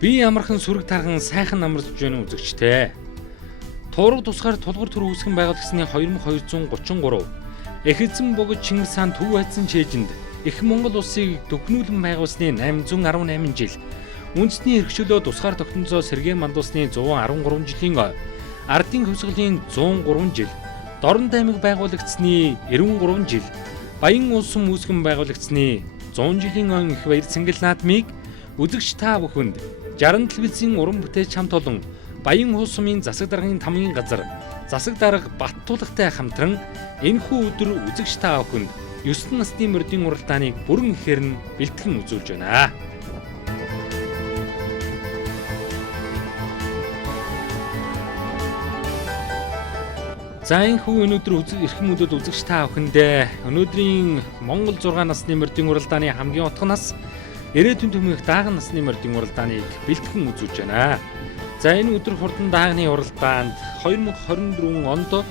Би ямархан сүрэг тархан сайхан намарч байна үзэгчтэй. Туурга тусгаар тулгар төр үүсгэн байгуулагчны 2233 Эх эзэн богд Чингис хаан төв хайцсан чэйжинд их Монгол улсыг дүгнүүлэн байгуулсны 818 жил. Үндэсний эрхчлөө тусгаар тогтнолцоо сэргээн мандуулсны 113 жилийн ардын хувьсгалын 103 жил. Дорн аймаг байгуулагдсны 93 жил. Баян улс сум үүсгэн байгуулагдсны 100 жилийн он их баяр цэнгэл наадмыг үзэгч та бүхэнд 60 телевизийн уран бүтээч хамт олон Баян улс сумын засаг даргын тамгын газар засаг дарга Баттуулагтай хамтран энэхүү өдөр үзэгч та бүхэнд 9 насны мордын уралдааныг бүрэн ихээр нь бэлтгэн үзүүлж байна. За энэхүү өнөөдөр эрхэм мөдөд үзэгч та бүхэндээ өнөөдрийн Монгол 6 насны мордын уралдааны хамгийн утга нас ирээдүйн төмөх дааган насны мордын уралдааныг бэлтгэн үзүүлж байна. За энэ өдөр хурдан даагны уралдаанд 2024 онд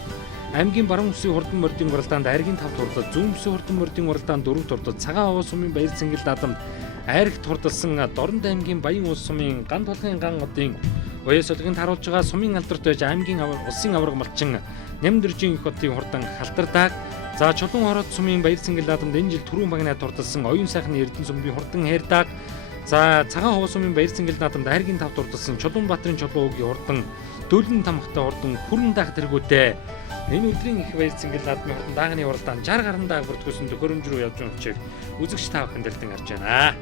аймгийн баруун үсгийн хурдан мордын уралдаанд айргийн 5 турдад, зүүн үсгийн хурдан мордын уралдаанд 4 турдад, цагаан овоо сумын баяр цэнгэл наадамд айрагт турдалсан Дорнод аймгийн Баян улс сумын ган толгын ган одын уяа солигт харуулж байгаа сумын алдарт байж аймгийн улсын авраг малчин Нямдэржин их хотын хурдан халтардааг за Чулуун хороод сумын баяр цэнгэл наадамд энэ жил түрүүн багнаа турдалсан оюун сайхны Эрдэнэ сумын хурдан хайрдааг за цагаан овоо сумын баяр цэнгэл наадамд айргийн 5 турдалсан Чулуун Баатарын Чулуун уугийн хурдан Дөлөн тамхтай хурдан хүрэн даах тэргүүтэй энэ өдрийн их баяр цэнгэл наадмын хурдан даагны уралдаанд 60 гаруй дааг бүртгүүлсэн төхөөрөмж рүү явж байгаа учраас үзэгч та бүхэн дэлгэн харж байна.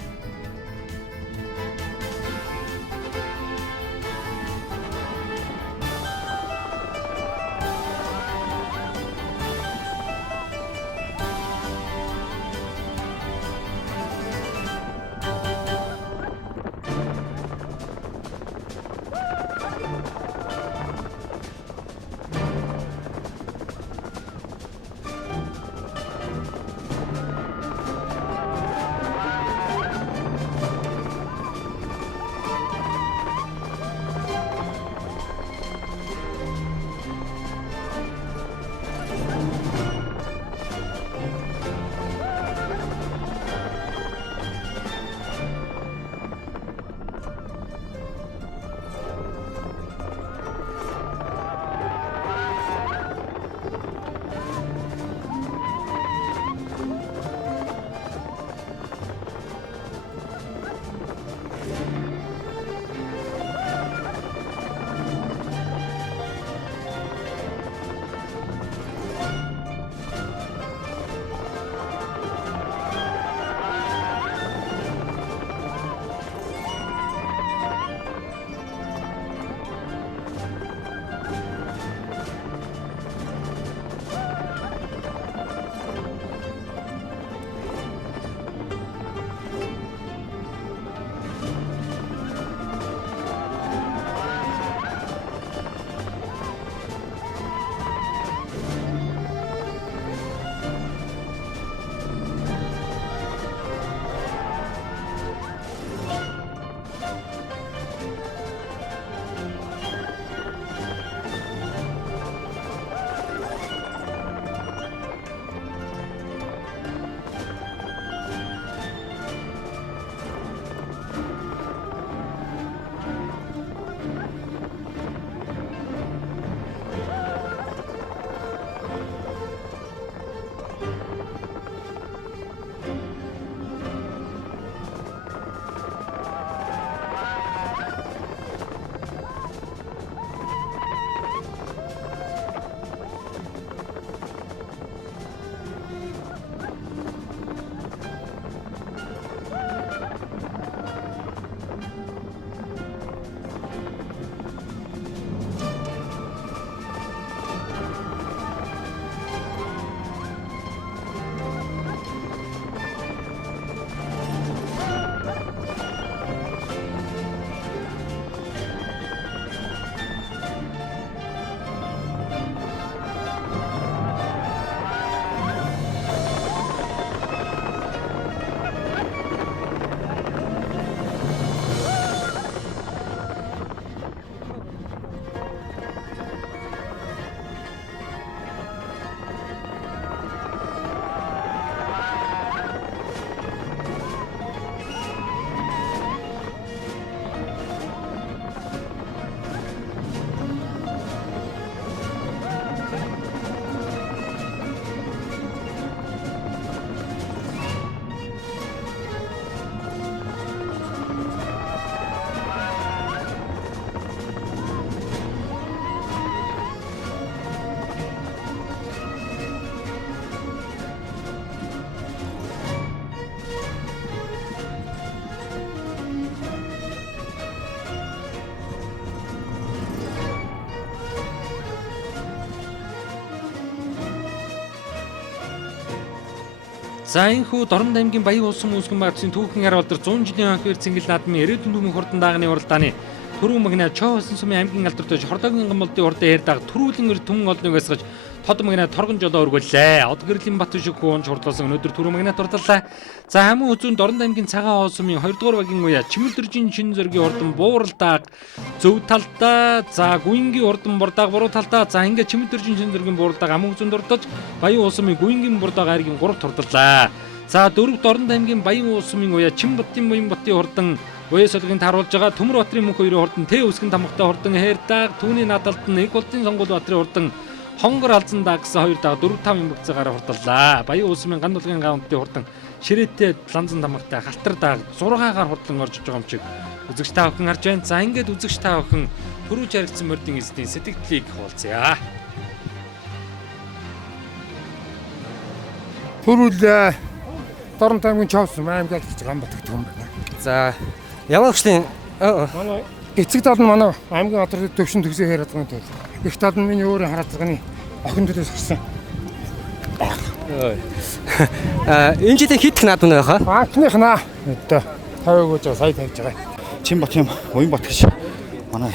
За энэхүү Дорнод аймгийн Баян улсын үүсгэн байгуулалтын түүхэн харуулдар 100 жилийн анхвэр цэнгэл наадмын ирээдүйн түмэн хурдан даагны уралдааны Түрүү магна Чоусан сумын аймгийн алдартай хордогийн гомолдын урдын хэр даг төрүүлэн түмэн олныг асгаж тод магна торгон жолоо өргөллээ. Од гэрлийн бат шиг хуунч хурдлуулсан өнөөдөр Түрүү магнат урдлаа. За хамгийн үзүүн Дорнод аймгийн цагаан хоол сумын 2 дугаар багийн уяа Чимэл дөржин шинэ зөргийн урдан бууралдааг зөв талдаа за гүнгийн урдан бурдааг буруу талдаа за ингээ Чимэл дөржин шинэ зөргийн бууралдааг хамгийн үзүүн дурдж Баян улсын гүнгийн бурдааг айргийн 3 турдлаа. За дөрөв Дорнод аймгийн Баян улсын уяа Чимбаттын буян батын хурдан Уяа солигын тааруулж байгаа Төмөр Батрын мөнх хоёрын хурдан Тэ үсгэн тамхтай хурдан Хэрдэг түүний наадалд нь Нэг болтын сонгуул Батрын хурдан Хонгор алзан даа гэсэн 2 даа 4-5 юм бүгцээгээр хурдлаа. Баян улсын гандулгын гаунтын хурдан Ширээтэй ланзан тамхтай Халтар даа 6-аар хурдан орж байгаа юм чиг үзэгч та бүхэн харж байна. За ингээд үзэгч та бүхэн Түрүү жаргацсан мордын эзэдийн сэтгэлдлийг хуваалцъя. Түрүүл Дорнод аймгийн Чоусан аймгийн алдартай Ганбат гэх юм байна. За ямар хөшлийн манай эцэг тал нь манай аймгийн алдартай төвшин төгсөө яриадгын тул. Их тал нь миний өөрөө хараадганы охин төлөөс гарсан. энэ жилийн хит наадмын байхаа. Анхныхнаа одоо тавиаг гэж сая тавьж байгаа. Чимбат юм уян бат гэж манай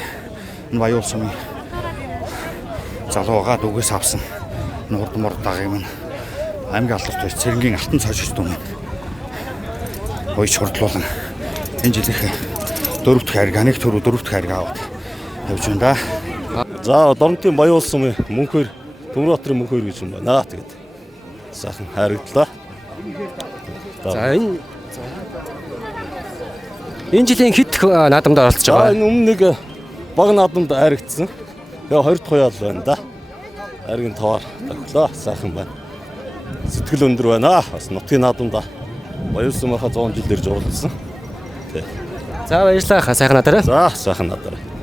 энэ Баян улсын залуугаа дүгээс авсан нурд мурдаг юм аймгийн алдартай цэрэнгийн алтан цаашигч дүн ойч хурдлуулан энэ жилийн 4-р хайрга нэг төрөө 4-р хайрга аваад явж байна да. За Дорнодын Баян улсын мөнхөр Төмөр Батрын мөнхөр гэж юм байна. Тэгээд сайхан хайрагдлаа. За энэ жилийн хит наадамд оролцож За байгаа. энэ өмнө нэг баг наадамд хайрагдсан. Тэгээ 2 дахь хуяал байна да. Хайргийн таваар тохлоо сайхан байна. Сэтгэл өндөр байна. Бас нутгийн наадамда Баян улсын махаа 100 жил ирж оролцсон. За баярлалаа сайхан надараа. За сайхан надараа.